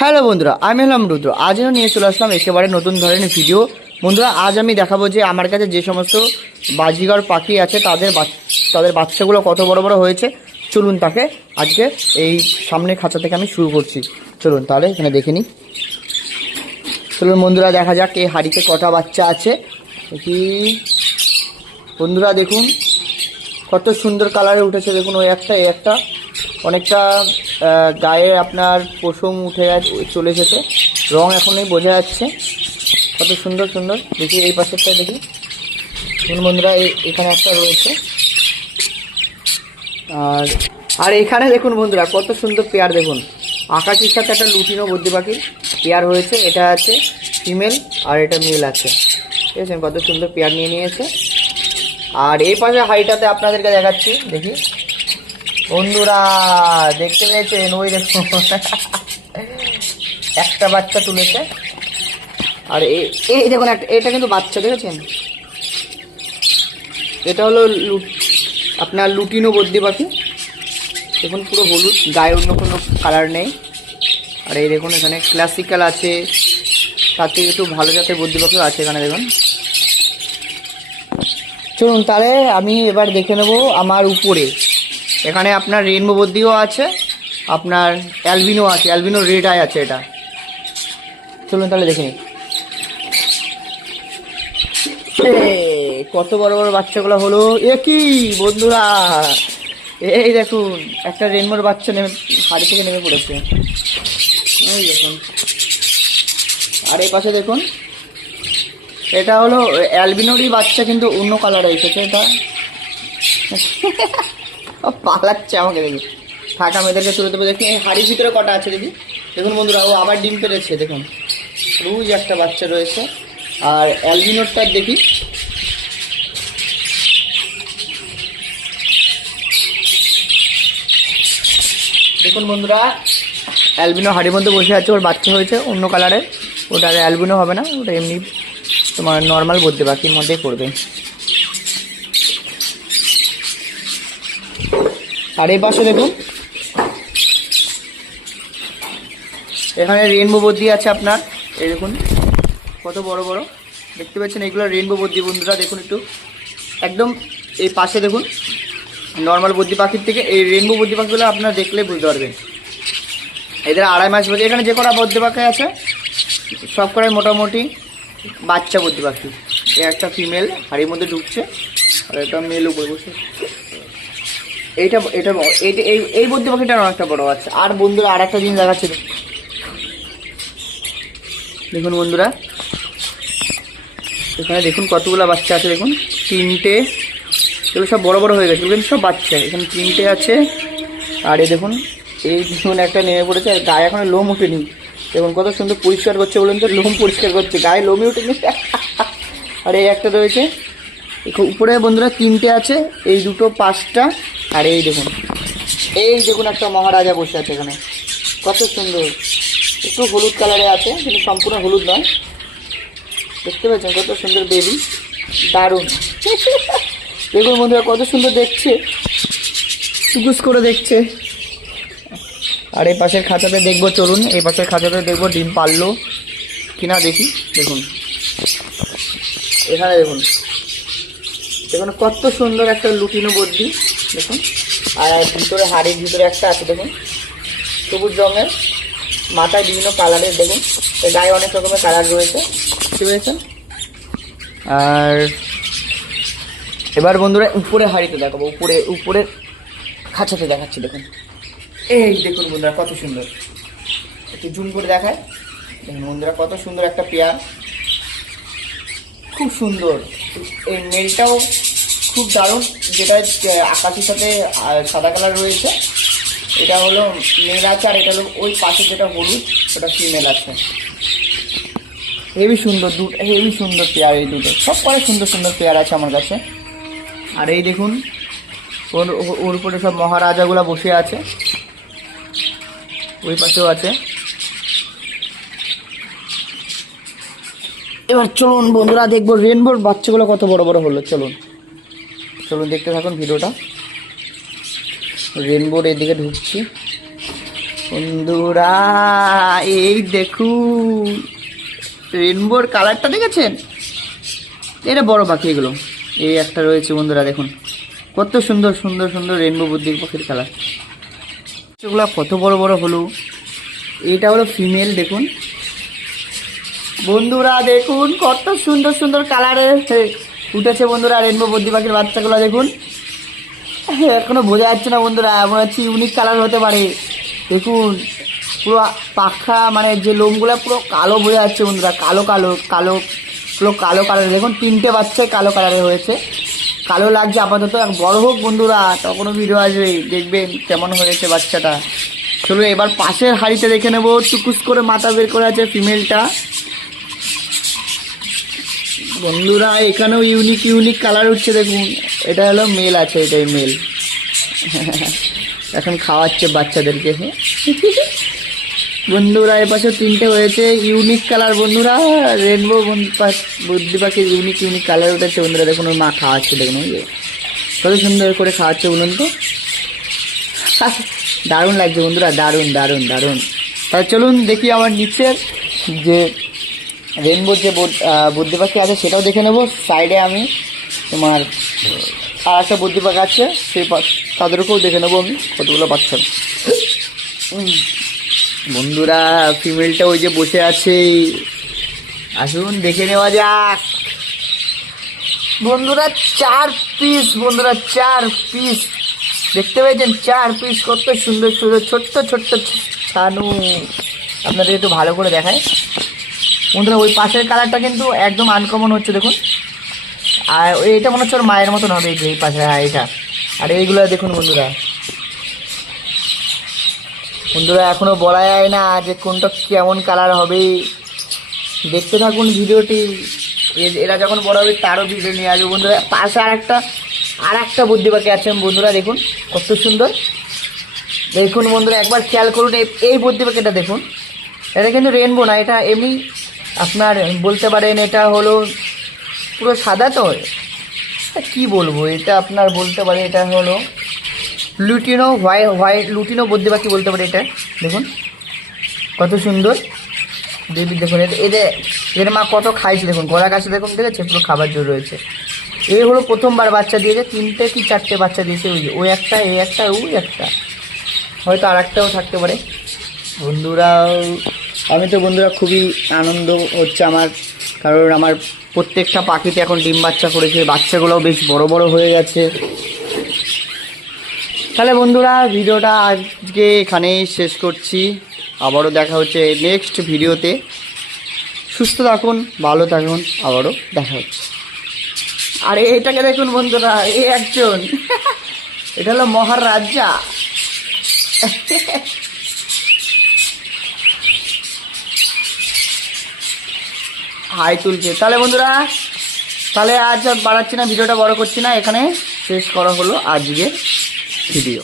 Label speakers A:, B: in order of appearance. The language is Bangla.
A: হ্যালো বন্ধুরা, আমি হলাম রুদ্র। আজও নিয়ে চলে আসলাম একেবারে নতুন ধরনের ভিডিও বন্ধুরা, আজ আমি দেখাবো যে আমার কাছে যে সমস্ত বাজিগর পাখি আছে, তাদের তাদের বাচ্চাগুলো কত বড় বড় হয়েছে, চলুন তাকে আজকে এই সামনের খাঁচা থেকে আমি শুরু করছি। চলুন তাহলে এখানে দেখে নিই। চলুন বন্ধুরা, দেখা যাক এই হাড়িতে কটা বাচ্চা আছে। কি বন্ধুরা, দেখুন। কত সুন্দর কালারে উঠেছে, দেখুন, ওই একটা, এই একটা। অনেকটা গায়ে আপনার পশম উঠে চলে এসেছে রং এখনই বোঝা যাচ্ছে। কত সুন্দর সুন্দর। দেখি এই পাশেরটা দেখি। বন্ধুরা এখানে একটা রয়েছে। আর আর এখানে দেখুন বন্ধুরা, কত সুন্দর পেয়ার দেখুন। আকাশের সাথে একটা লুটিনো বুদ্ধি পাখির পেয়ার হয়েছে। এটা আছে ফিমেল আর এটা মেল আছে। ঠিক আছে, কত সুন্দর পেয়ার নিয়ে নিয়েছে। আর এই পাশে হাইটাতে আপনাদেরকে দেখাচ্ছি। দেখি। বন্ধুরা, দেখতে পেয়েছেন? ওই দেখুন একটা বাচ্চা তুলেছে। আর এই দেখুন এটা কিন্তু বাচ্চা, দেখেছেন? এটা হলো লু- আপনার লুটিনো বদ্যি পাখি। দেখুন, পুরো হলুদ, গায়ে অন্য কোনো কালার নেই। আর এই দেখুন, এখানে ক্লাসিক্যাল আছে। তার থেকে একটু ভালো জাতের বদ্যি পাখিও আছে এখানে, দেখুন। চলুন, তাহলে আমি এবার দেখে নেব আমার উপরে। এখানে আপনার রেনবো বদ্যিও আছে আপনার অ্যালবিনো আছে অ্যালবিনো রেড আই আছে এটা। চলুন তাহলে দেখে এই, কত বড় বড় বাচ্চাগুলো হলো। এ কি বন্ধুরা? এই দেখুন একটা রেনবোর বাচ্চা নেমে হাড়ি থেকে নেমে পড়েছে। এই দেখুন। আর এই পাশে দেখুন এটা হলো অ্যালবিনোরই বাচ্চা কিন্তু অন্য কালারে এসেছে এটা। পালাচ্ছে আমাকে দেখি। থাক, আমি এদেরকে তুলে দেবো। দেখি হাড়ির ভিতরে কটা আছে দেখি। দেখুন বন্ধুরা, ও আবার ডিম পেরেছে, দেখুন। রুজ একটা বাচ্চা রয়েছে। আর অ্যালবিনোরটার দেখি। দেখুন বন্ধুরা, অ্যালবিনো হাড়ির মধ্যে বসে আছে, ওর বাচ্চা হয়েছে অন্য কালারের। ওটা অ্যালবিনো হবে না, ওটা এমনি তোমার নর্মাল বলতে বাকির মধ্যেই পড়বে। আর এই পাশে দেখুন। এখানে রেনবো বদ্যি আছে আপনার। এই দেখুন, কত বড় বড়। দেখতে পাচ্ছেন এগুলো রেনবো বদ্যি বন্ধুরা, দেখুন একটু। একদম এই পাশে দেখুন নর্মাল বদ্যি পাখির থেকে। এই রেনবো বদ্যি পাখিগুলো আপনারা দেখলে বুঝতে পারবেন। এদের আড়াই মাস বদ্যি এখানে যে কটা বদ্যি পাখি আছে, সব কটাই মোটামুটি বাচ্চা বদ্যি পাখি। এ একটা ফিমেল হাড়ির মধ্যে ঢুকছে। আর একটা মেল উপরে বসে। এটা বড়। এই এই বদ্যি পাখিটা অনেকটা বড় আছে। আর বন্ধুরা আর একটা জিনিস দেখাচ্ছে। দেখুন বন্ধুরা। এখানে দেখুন কতগুলো বাচ্চা আছে, দেখুন। তিনটে, এগুলো সব বড় বড় হয়ে গেছে কিন্তু সব বাচ্চা। এখানে তিনটে আছে। আর এই দেখুন এই দেখুন একটা নেমে পড়েছে, আর গায়ে এখন লোম উঠেনি দেখুন কত সুন্দর পরিষ্কার করছে বলুন তো, লোম পরিষ্কার করছে, গায়ে লোমই উঠেনি আর এই একটা রয়েছে। উপরে বন্ধুরা তিনটে আছে, এই দুটো পাঁচটা আর এই দেখুন। এই দেখুন একটা মহারাজা বসে আছে এখানে। কত সুন্দর। একটু হলুদ কালারে আছে কিন্তু সম্পূর্ণ হলুদ নয়। দেখতে পাচ্ছেন কত সুন্দর বেবি দারুণ। দেখুন বন্ধুরা কত সুন্দর দেখছে। টুকুস করে দেখছে। আর এই পাশের খাঁচাতে দেখব চলুন। এই পাশের খাঁচাতে দেখব ডিম পারল কিনা দেখি। দেখুন। এখানে দেখুন। দেখুন কত সুন্দর একটা লুটিনো বদ্যি দেখুন। আর ভিতরে হাড়ির ভিতরে একটা আছে দেখুন। সবুজ রঙের। মাথায় বিভিন্ন কালারের দেখুন। গায়ে অনেক রকমের কালার রয়েছে। বুঝতে পেরেছেন? আর এবার বন্ধুরা উপরে হাড়িতে দেখাবো। উপরে উপরে খাঁচাতে দেখাচ্ছি দেখুন। এই দেখুন বন্ধুরা কত সুন্দর। একটু জুম করে দেখায়। দেখুন বন্ধুরা কত সুন্দর একটা পেয়ার। খুব সুন্দর। এই মেলটাও খুব দারুণ, যেটা আকাশের সাথে সাদা কালার রয়েছে। এটা হলো মেল আছে আর এটা হলো ওই পাশে যেটা হলুদ, সেটা ফিমেল আছে। হেভি সুন্দর দু হেভি সুন্দর পেয়ার এই দুটো সব করে সুন্দর সুন্দর পেয়ার আছে আমার কাছে। আর এই দেখুন, ওর ওর উপরে সব মহারাজাগুলো বসে আছে। ওই পাশেও আছে। এবার চলুন বন্ধুরা, দেখব রেনবোর বাচ্চাগুলো কত বড় বড় হলো, চলুন। চলুন দেখতে থাকুন ভিডিওটা। রেনবোর এদিকে ঢুকছি। বন্ধুরা, এই দেখুন রেনবোর কালারটা দেখেছেন? এটা বড় পাখি এগুলো। এই একটা রয়েছে বন্ধুরা, দেখুন। কত সুন্দর সুন্দর সুন্দর রেনবো বুদ্ধির পাখির কালার এগুলো কত বড় বড় হলো। এটা হলো ফিমেল দেখুন। বন্ধুরা, দেখুন কত সুন্দর সুন্দর কালারের উঠেছে বন্ধুরা রেনবো বুদ্ধি পাখির বাচ্চাগুলো, দেখুন। এখনও বোঝা যাচ্ছে না বন্ধুরা, মনে হচ্ছে ইউনিক কালার হতে পারে। দেখুন, পুরো পাখা মানে যে লোমগুলো পুরো কালো বোঝা যাচ্ছে বন্ধুরা, কালো কালো কালো, পুরো কালো কালার দেখুন, তিনটে বাচ্চাই কালো কালারের হয়েছে। কালো লাগছে আপাতত, এক বড় হোক বন্ধুরা, তখনও ভিডিও আসবে, দেখবেন কেমন হয়েছে বাচ্চাটা। চলো এবার পাশের হাড়িতে দেখে নেব, টুকুস করে মাথা বের করে আছে ফিমেলটা বন্ধুরা, এখানেও ইউনিক ইউনিক কালার উঠছে, দেখুন। এটা হলো মেল আছে, এটাই মেল এখন খাওয়াচ্ছে বাচ্চাদেরকে। হ্যাঁ বন্ধুরা, এ পাশে তিনটে হয়েছে ইউনিক কালার বন্ধুরা রেনবো বুদ্ধি পাখির ইউনিক ইউনিক কালার উঠেছে। বন্ধুরা, দেখুন, ওর মা খাওয়াচ্ছে, দেখুন, ওই কত সুন্দর করে খাওয়াচ্ছে, বলুন তো। দারুণ লাগছে বন্ধুরা, দারুণ দারুণ দারুণ। তাহলে চলুন, দেখি আমার নিচের যে রেনবোর যে বুদ্ধি পাখি আছে সেটাও দেখে নেব। সাইডে আমি তোমার আর একটা বুদ্ধি পাখি আছে সেই তাদেরকেও দেখে নেব আমি কতগুলো উম, বন্ধুরা ফিমেলটা ওই যে বসে আছে। আসুন দেখে নেওয়া যাক। বন্ধুরা চার পিস বন্ধুরা চার পিস দেখতে পেয়েছেন? চার পিস কত সুন্দর সুন্দর ছোট্ট ছোট্ট ছানু। আপনাদের একটু ভালো করে দেখায়। বন্ধুরা, ওই পাশের কালারটা কিন্তু একদম আনকমন হচ্ছে, দেখুন। আর এটা মনে হচ্ছে ওর মায়ের মতন হবে যে এই পাশে হ্যাঁ এটা আর এইগুলো দেখুন বন্ধুরা। বন্ধুরা, এখনও বলা যায় না যে কোনটা কেমন কালার হবে। দেখতে থাকুন ভিডিওটি। এরা যখন বড় হবে, তারও ভিডিও নিয়ে আসবে বন্ধুরা। পাশে আর একটা আর একটা বুদ্ধি বাকি আছে, বন্ধুরা, দেখুন, কত সুন্দর। দেখুন বন্ধুরা, একবার খেয়াল করুন, এই- এই বুদ্ধি পাখিটা দেখুন। এটা কিন্তু রেনবো না, এটা এমনি আপনার বলতে পারেন এটা হলো পুরো সাদা তো? এটা কি বলব? এটা আপনার বলতে পারে এটা হলো লুটিনো হোয়াই হোয়াইট লুটিনো বুদ্ধি পাখি বলতে পারে এটা? দেখুন, কত সুন্দর। দেবী দেখুন এদের এদের এর মা কত খাইছে, দেখুন, গলা গাছে দেখুন, দেখেছে? পুরো খাবার জোর রয়েছে। এ হলো প্রথমবার বাচ্চা দিয়েছে, তিনটে কি চারটে বাচ্চা দিয়েছে, ওই ওই একটা এই একটা, ওই একটা। হয়তো আর একটাও থাকতে পারে। বন্ধুরা আমি তো বন্ধুরা খুবই আনন্দ হচ্ছে আমার, কারণ আমার প্রত্যেকটা পাখিতে এখন ডিম বাচ্চা করেছে, বাচ্চাগুলোও বেশ বড় বড় হয়ে গেছে। তাহলে বন্ধুরা, ভিডিওটা আজকে এখানেই শেষ করছি। আবারও দেখা হচ্ছে নেক্সট ভিডিওতে। সুস্থ থাকুন, ভালো থাকুন, আবারও দেখা হচ্ছে। আর, এটাকে দেখুন বন্ধুরা এই একজন। এটা হলো মহারাজা। হাই তুলছে। তাহলে বন্ধুরা, তাহলে আজ আর বাড়াচ্ছি না, ভিডিওটা বড় করছি না, এখানে শেষ করা হলো আজকের ভিডিও।